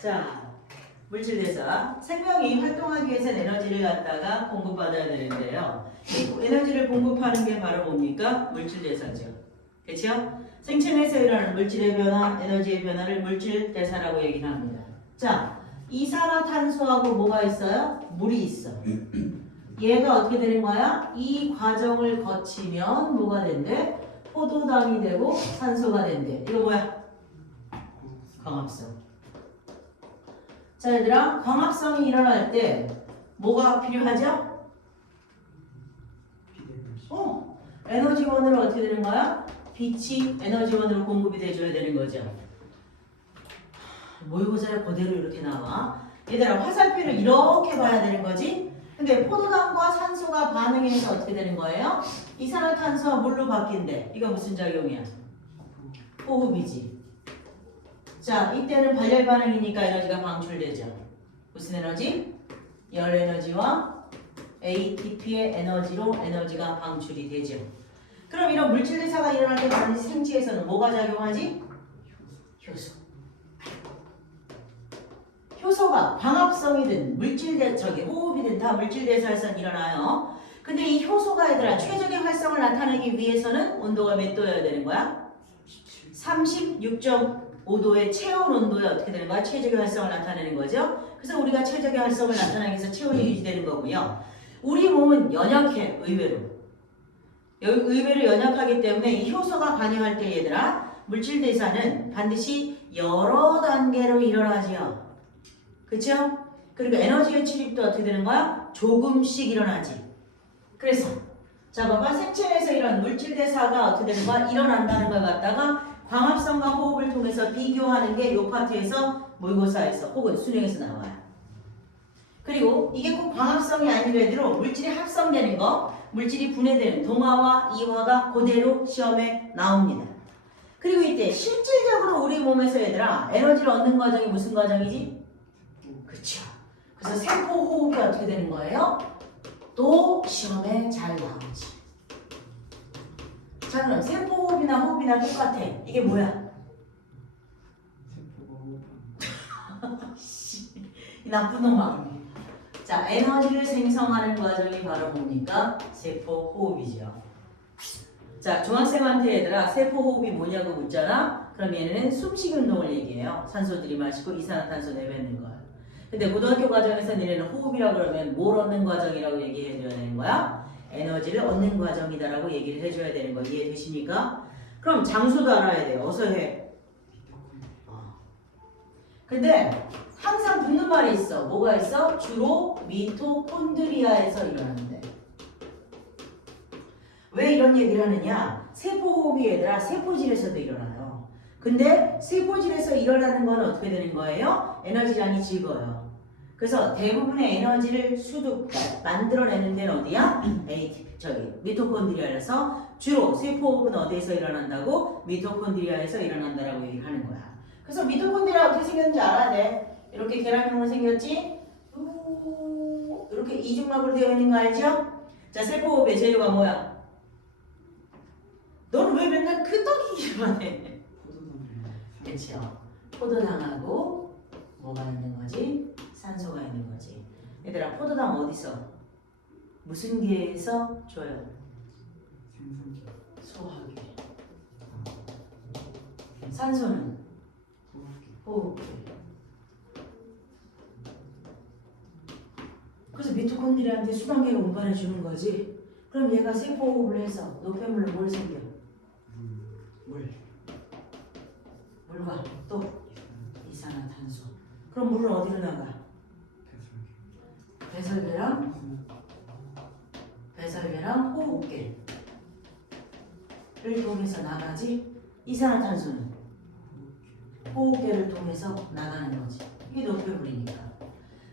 자, 물질대사. 생명이 활동하기 위해서는 에너지를 갖다가 공급받아야 되는데요. 이 에너지를 공급하는 게 바로 뭡니까? 물질대사죠. 그렇죠? 생체 내에서 일어나는 물질의 변화, 에너지의 변화를 물질대사라고 얘기를 합니다. 자, 이산화탄소하고 뭐가 있어요? 물이 있어. 얘가 어떻게 되는 거야? 이 과정을 거치면 뭐가 된대? 포도당이 되고 산소가 된대. 이거 뭐야? 광합성. 자, 얘들아, 광합성이 일어날 때 뭐가 필요하죠? 에너지원으로 어떻게 되는 거야? 빛이 에너지원으로 공급이 돼줘야 되는 거죠. 모의고사에 그대로 이렇게 나와. 얘들아, 화살표를 이렇게 봐야 되는 거지? 근데 포도당과 산소가 반응해서 어떻게 되는 거예요? 이산화탄소와 물로 바뀐대. 이거 무슨 작용이야? 호흡이지. 자, 이때는 발열 반응이니까 에너지가 방출되죠. 무슨 에너지? 열 에너지와 ATP의 에너지로 에너지가 방출이 되죠. 그럼 이런 물질대사가 일어날 때 반드시 생체에서는 뭐가 작용하지? 효소. 효소가 광합성이든 호흡이든 다 물질대사에서 일어나요. 근데 이 효소가 얘들아 최적의 활성을 나타내기 위해서는 온도가 몇 도여야 되는 거야? 36.5도의 체온 온도에 어떻게 되는 거야? 최적의 활성을 나타내는 거죠. 그래서 우리가 최적의 활성을 나타내기 위해서 체온이 유지되는 거고요. 우리 몸은 연약해, 의외로. 의외로 연약하기 때문에 이 효소가 관여할 때 얘들아 물질대사는 반드시 여러 단계로 일어나지요. 그쵸? 그리고 에너지의 출입도 어떻게 되는 거야? 조금씩 일어나지. 그래서 자 봐봐, 생체 내에서 이런 물질대사가 어떻게 되는 거야? 일어난다는 걸 갖다가 광합성과 호흡을 통해서 비교하는 게 이 파트에서 모의고사에서 혹은 수능에서 나와요. 그리고 이게 꼭 광합성이 아니더라도 물질이 합성되는 거, 물질이 분해되는 동화와 이화가 그대로 시험에 나옵니다. 그리고 이때 실질적으로 우리 몸에서 얘들아 에너지를 얻는 과정이 무슨 과정이지? 그쵸. 그래서 세포 호흡이 어떻게 되는 거예요? 또 시험에 잘 나오지. 자, 그럼 세포 호흡이나 똑같아. 이게 뭐야? 이 나쁜 놈아. 자, 에너지를 생성하는 과정이 바로 뭡니까? 세포 호흡이죠. 자, 중학생한테 얘들아 세포 호흡이 뭐냐고 묻잖아. 그럼 얘는 숨쉬기 운동을 얘기해요. 산소 들이마시고 이산화탄소 내뱉는 거야. 근데 고등학교 과정에서 얘네는 호흡이라고 그러면 뭘 얻는 과정이라고 얘기해줘야 되는 거야? 에너지를 얻는 과정이다라고 얘기를 해줘야 되는 거 이해되십니까? 그럼 장소도 알아야 돼요. 어서 해. 근데 항상 붙는 말이 있어. 뭐가 있어? 주로 미토콘드리아에서 일어나는데. 왜 이런 얘기를 하느냐? 세포호흡이 얘들아 세포질에서도 일어나요. 근데 세포질에서 일어나는 건 어떻게 되는 거예요? 에너지량이 적어요. 그래서 대부분의 에너지를 만들어내는 데는 어디야? 미토콘드리아에서 주로 세포호흡은 어디에서 일어난다고? 미토콘드리아에서 일어난다라고 얘기를 하는 거야. 그래서 미토콘드리아 어떻게 생겼는지 알아야 돼. 이렇게 계란형으로 생겼지? 이렇게 이중막으로 되어 있는 거 알죠? 자, 세포호흡의 재료가 뭐야? 너는 왜 맨날 끄떡이기만 해? 그렇죠. 포도당하고 뭐가 있는 거지? 산소가 있는 거지. 얘들아, 포도당 어디서? 무슨 계에서 줘요? 소화기. 산소는? 호흡기. 그래서 미토콘드리아한테 수단계가 운반해 주는 거지. 그럼 얘가 세포호흡을 해서 노폐물로 뭘 생겨? 물과 또 이산화탄소. 그럼 물은 어디로 나가? 배설계랑 호흡계를 통해서 나가지. 이산화탄소는 호흡계를 통해서 나가는 거지. 이게 노폐물이니까.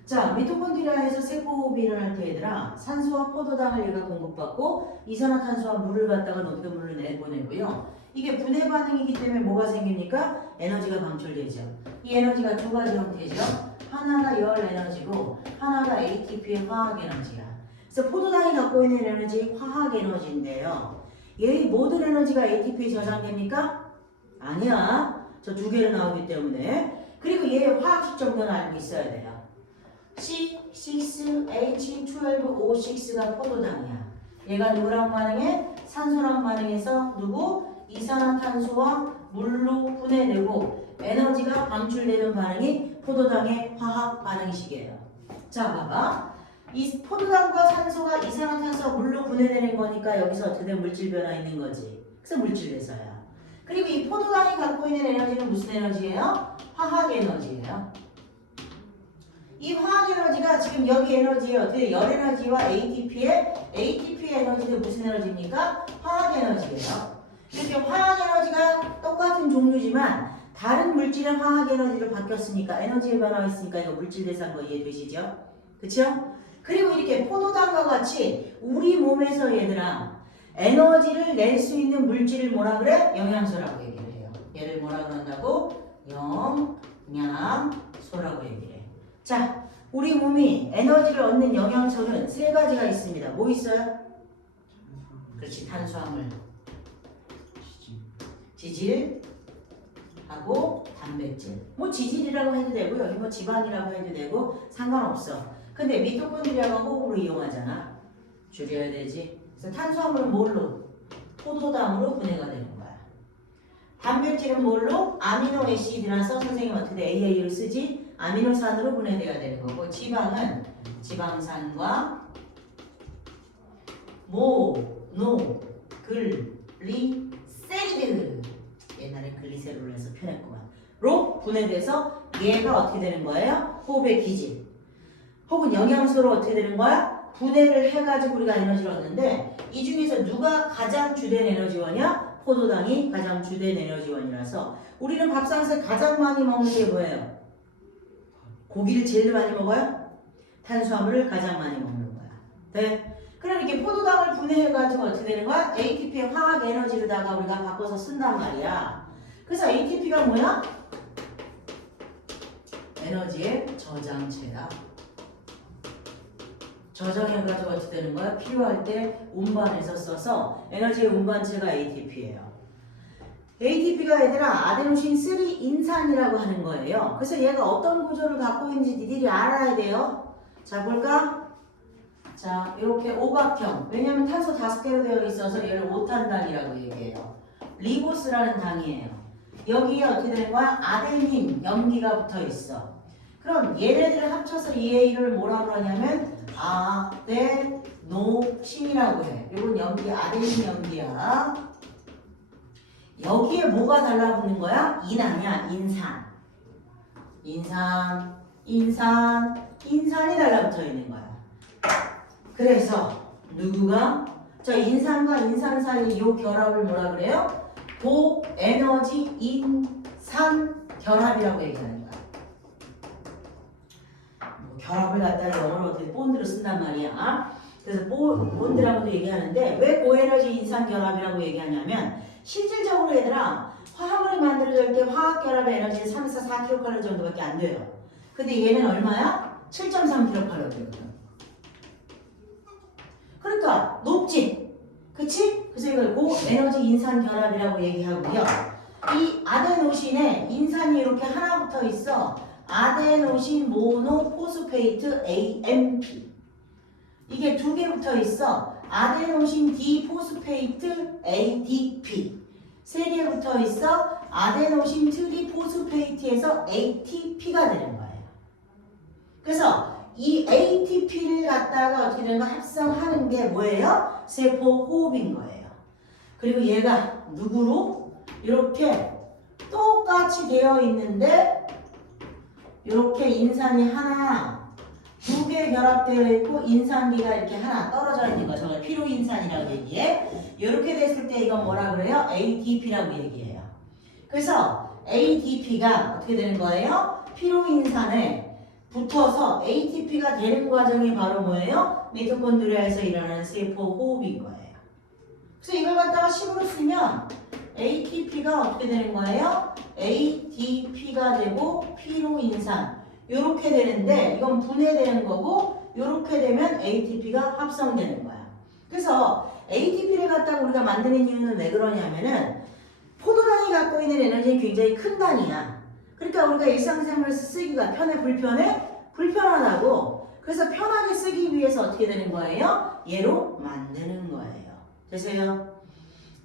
자, 미토콘드리아에서 세포호흡이 일어날 때 얘들아 산소와 포도당을 얘가 공급받고 이산화탄소와 물을 갖다가 노폐물을 내보내고요. 이게 분해 반응이기 때문에 뭐가 생깁니까? 에너지가 방출되죠. 이 에너지가 두 가지 형태죠. 하나가 열 에너지고 하나가 ATP의 화학 에너지야. 그래서 포도당이 갖고 있는 에너지 화학 에너지인데요. 얘의 모든 에너지가 ATP에 저장됩니까? 아니야. 저 두 개로 나오기 때문에. 그리고 얘의 화학식 정도는 알고 있어야 돼요. C6H12O6가 포도당이야. 얘가 누구랑 반응해? 산소랑 반응해서 누구? 이산화탄소와 물로 분해되고 에너지가 방출되는 반응이 포도당의 화학 반응식이에요. 자, 봐봐. 이 포도당과 산소가 이산화탄소와 물로 분해되는 거니까 여기서 어떻게 된 물질 변화 있는 거지. 그래서 물질 대사야. 그리고 이 포도당이 갖고 있는 에너지는 무슨 에너지예요? 화학 에너지예요. 이 화학 에너지가 지금 여기 에너지에 어떻게 열 에너지와 ATP 에너지는 무슨 에너지입니까? 화학 에너지예요. 이렇게 화학 에너지가 똑같은 종류지만 다른 물질의 화학 에너지로 바뀌었으니까 에너지의 변화가 있으니까 이거 물질 대사인 거 이해되시죠? 그쵸? 그리고 이렇게 포도당과 같이 우리 몸에서 얘들아 에너지를 낼 수 있는 물질을 뭐라 그래? 영양소라고 얘기를 해요. 얘를 뭐라 그런다고? 영양소라고 얘기를 해. 자, 우리 몸이 에너지를 얻는 영양소는 세 가지가 있습니다. 뭐 있어요? 그렇지, 탄수화물, 지질하고 단백질. 뭐 지질이라고 해도 되고 여기 뭐 지방이라고 해도 되고 상관없어. 근데 미토콘드리아가 호흡으로 이용하잖아. 줄여야 되지. 그래서 탄수화물은 뭘로? 포도당으로 분해가 되는 거야. 단백질은 뭘로? 아미노애시드라서 선생님 어떻게 AA를 쓰지? 아미노산으로 분해돼야 되는 거고, 지방은 지방산과 모노글리세리드, 옛날에 글리세롤을 해서 편했구만. 로 분해돼서 얘가 어떻게 되는 거예요? 호흡의 기질 혹은 영양소로 어떻게 되는 거야? 분해를 해가지고 우리가 에너지를 얻는데, 이 중에서 누가 가장 주된 에너지원이야? 포도당이 가장 주된 에너지원이라서 우리는 밥상에서 가장 많이 먹는 게 뭐예요? 고기를 제일 많이 먹어요? 탄수화물을 가장 많이 먹는 거야. 네? 그럼 이렇게 포도당을 분해해가지고 어떻게 되는 거야? ATP의 화학 에너지로다가 우리가 바꿔서 쓴단 말이야. 그래서 ATP가 뭐야? 에너지의 저장체야. 저장해가지고 어떻게 되는 거야? 필요할 때 운반해서 써서 에너지의 운반체가 ATP예요. ATP가 얘들아 아데노신 3 인산이라고 하는 거예요. 그래서 얘가 어떤 구조를 갖고 있는지 니들이 알아야 돼요. 자, 볼까? 자, 이렇게 오각형. 왜냐면 탄소 5개로 되어 있어서 얘를 5탄당이라고 얘기해요. 리보스라는 당이에요. 여기에 어떻게 되는 거야? 아데닌 염기가 붙어 있어. 그럼 얘네들을 합쳐서 이 A를 뭐라고 하냐면 아데노신이라고 해. 이건 염기, 아데닌 염기야. 여기에 뭐가 달라붙는 거야? 인아니야, 인산. 인산이 달라붙어 있는 거야. 그래서 누구가? 자, 인산과 인산 사이 이 결합을 뭐라 그래요? 고에너지 인산 결합이라고 얘기하는 거야. 결합을 갖다가 영어로 어떻게 본드로 쓴단 말이야. 그래서 본드라고도 얘기하는데 왜 고에너지 인산 결합이라고 얘기하냐면 실질적으로 얘들아 화합물이 만들어질 때 화학 결합의 에너지는 3에서 4kcal 정도밖에 안 돼요. 근데 얘는 얼마야? 7.3kcal거든. 그러니까 높지? 그치? 그래서 이걸 고에너지 인산 결합이라고 얘기하고요. 이 아데노신에 인산이 이렇게 하나 붙어 있어. 아데노신 모노포스페이트 AMP. 이게 2개 붙어 있어. 아데노신 디포스페이트 ADP. 3개 붙어 있어. 아데노신 트리포스페이트에서 ATP가 되는 거예요. 그래서 이 ATP를 갖다가 어떻게 되는 거 합성하는 게 뭐예요? 세포 호흡인 거예요. 그리고 얘가 누구로? 이렇게 똑같이 되어 있는데 이렇게 인산이 하나 2개 결합되어 있고 인산기가 이렇게 하나 떨어져 있는 거, 저걸 피로인산이라고 얘기해. 이렇게 됐을 때 이건 뭐라 그래요? ADP라고 얘기해요. 그래서 ADP가 어떻게 되는 거예요? 피로인산에 붙어서 ATP가 되는 과정이 바로 뭐예요? 미토콘드리아에서 일어나는 세포 호흡인 거예요. 그래서 이걸 갖다가 식으로 쓰면 ATP가 어떻게 되는 거예요? ADP가 되고 피로인산 이렇게 되는데 이건 분해되는 거고 이렇게 되면 ATP가 합성되는 거야. 그래서 ATP를 갖다가 우리가 만드는 이유는 왜 그러냐면은 포도당이 갖고 있는 에너지는 굉장히 큰 당이야. 그러니까 우리가 일상생활에서 쓰기가 편해, 불편해? 불편하다고. 그래서 편하게 쓰기 위해서 어떻게 되는 거예요? 얘로 만드는 거예요. 되세요?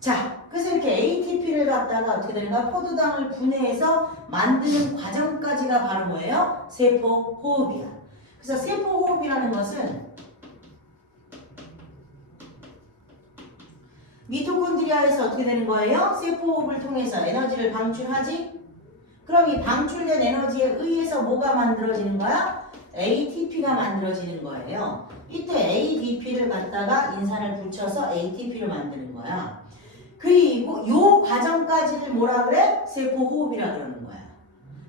자, 그래서 이렇게 ATP를 갖다가 어떻게 되는가? 포도당을 분해해서 만드는 과정까지가 바로 뭐예요? 세포호흡이야. 그래서 세포호흡이라는 것은 미토콘드리아에서 어떻게 되는 거예요? 세포호흡을 통해서 에너지를 방출하지? 그럼 이 방출된 에너지에 의해서 뭐가 만들어지는 거야? ATP가 만들어지는 거예요. 이때 ADP를 갖다가 인산을 붙여서 ATP를 만드는 거야. 그리고 요 과정까지를 뭐라 그래? 세포호흡이라 그러는 거야.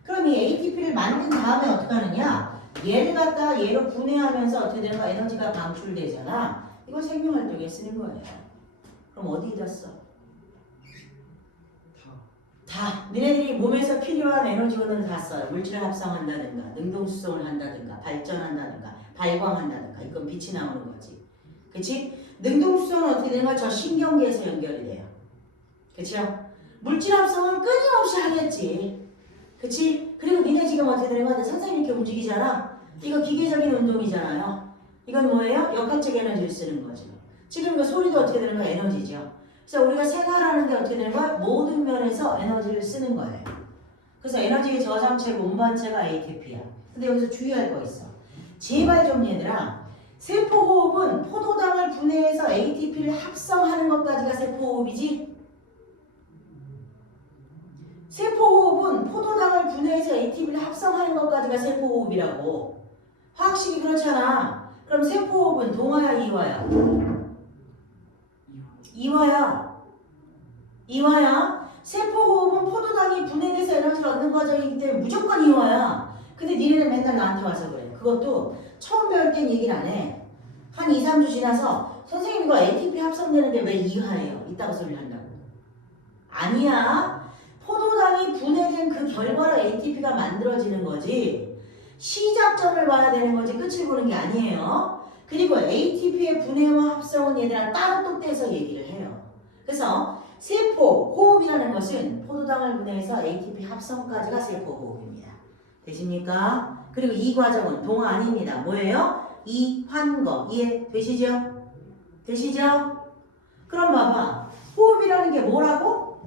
그럼 이 ATP를 만든 다음에 어떻게 하느냐? 얘를 갖다가 얘로 분해하면서 어떻게 되는 거야? 에너지가 방출되잖아. 이걸 생명활동에 쓰는 거예요. 그럼 어디다 써? 다. 너네들이 몸에서 필요한 에너지원을 다 써요. 물질을 합성한다든가, 능동수성을 한다든가, 발전한다든가, 발광한다든가. 이건 빛이 나오는 거지. 그치? 능동수성은 어떻게 되는 거야? 저 신경계에서 연결이 돼요. 그쵸? 물질 합성은 끊임없이 하겠지. 그치? 그리고 니네 지금 어떻게 되는 거야? 선생님 이렇게 움직이잖아? 이거 기계적인 운동이잖아요. 이건 뭐예요? 역학적 에너지를 쓰는 거죠. 지금 이거 소리도 어떻게 되는 거야? 에너지죠. 그래서 우리가 생활하는데 어떻게 되는 거야? 모든 면에서 에너지를 쓰는 거예요. 그래서 에너지의 저장체고 운반체가 ATP야. 근데 여기서 주의할 거 있어. 제발 좀 얘들아. 세포호흡은 포도당을 분해해서 ATP를 합성하는 것까지가 세포호흡이지? 세포호흡은 포도당을 분해해서 ATP를 합성하는 것까지가 세포호흡이라고. 화학식이 그렇잖아. 그럼 세포호흡은 동화야, 이화야? 이화야. 이화야. 세포호흡은 포도당이 분해돼서 에너지를 얻는 과정이기 때문에 무조건 이화야. 근데 니네는 맨날 나한테 와서 그래. 그것도 처음 배울 땐 얘기를 안 해. 한 2, 3주 지나서 선생님 이거 ATP 합성되는데 왜 이화예요? 이따가 소리를 한다고. 아니야. 포도당이 분해된 그 결과로 ATP가 만들어지는 거지. 시작점을 봐야 되는 거지 끝을 보는 게 아니에요. 그리고 ATP의 분해와 합성은 얘들아 따로 또 떼서 얘기를 해요. 그래서 세포 호흡이라는 것은 포도당을 분해해서 ATP 합성까지가 세포 호흡입니다. 되십니까? 그리고 이 과정은 동화 아닙니다. 뭐예요? 이환거. 이해 되시죠? 되시죠? 그럼 봐봐. 호흡이라는 게 뭐라고?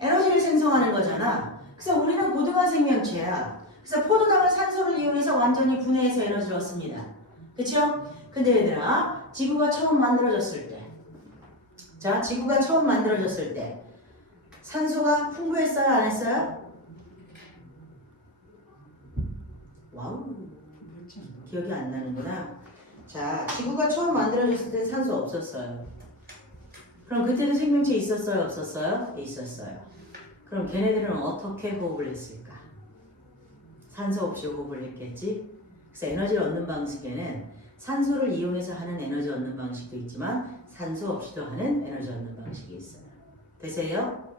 에너지를 생성하는 거잖아. 그래서 우리는 고등한 생명체야. 그래서 포도당을 산소를 이용해서 완전히 분해해서 에너지를 얻습니다. 그쵸? 근데 얘들아, 지구가 처음 만들어졌을 때, 자, 지구가 처음 만들어졌을 때 산소가 풍부했어요? 안 했어요? 와우, 기억이 안 나는구나. 자, 지구가 처음 만들어졌을 때 산소 없었어요. 그럼 그때도 생명체 있었어요? 없었어요? 있었어요. 그럼 걔네들은 어떻게 호흡을 했을까? 산소 없이 호흡을 했겠지? 그래서 에너지를 얻는 방식에는 산소를 이용해서 하는 에너지 얻는 방식도 있지만 산소 없이도 하는 에너지 얻는 방식이 있어요. 되세요?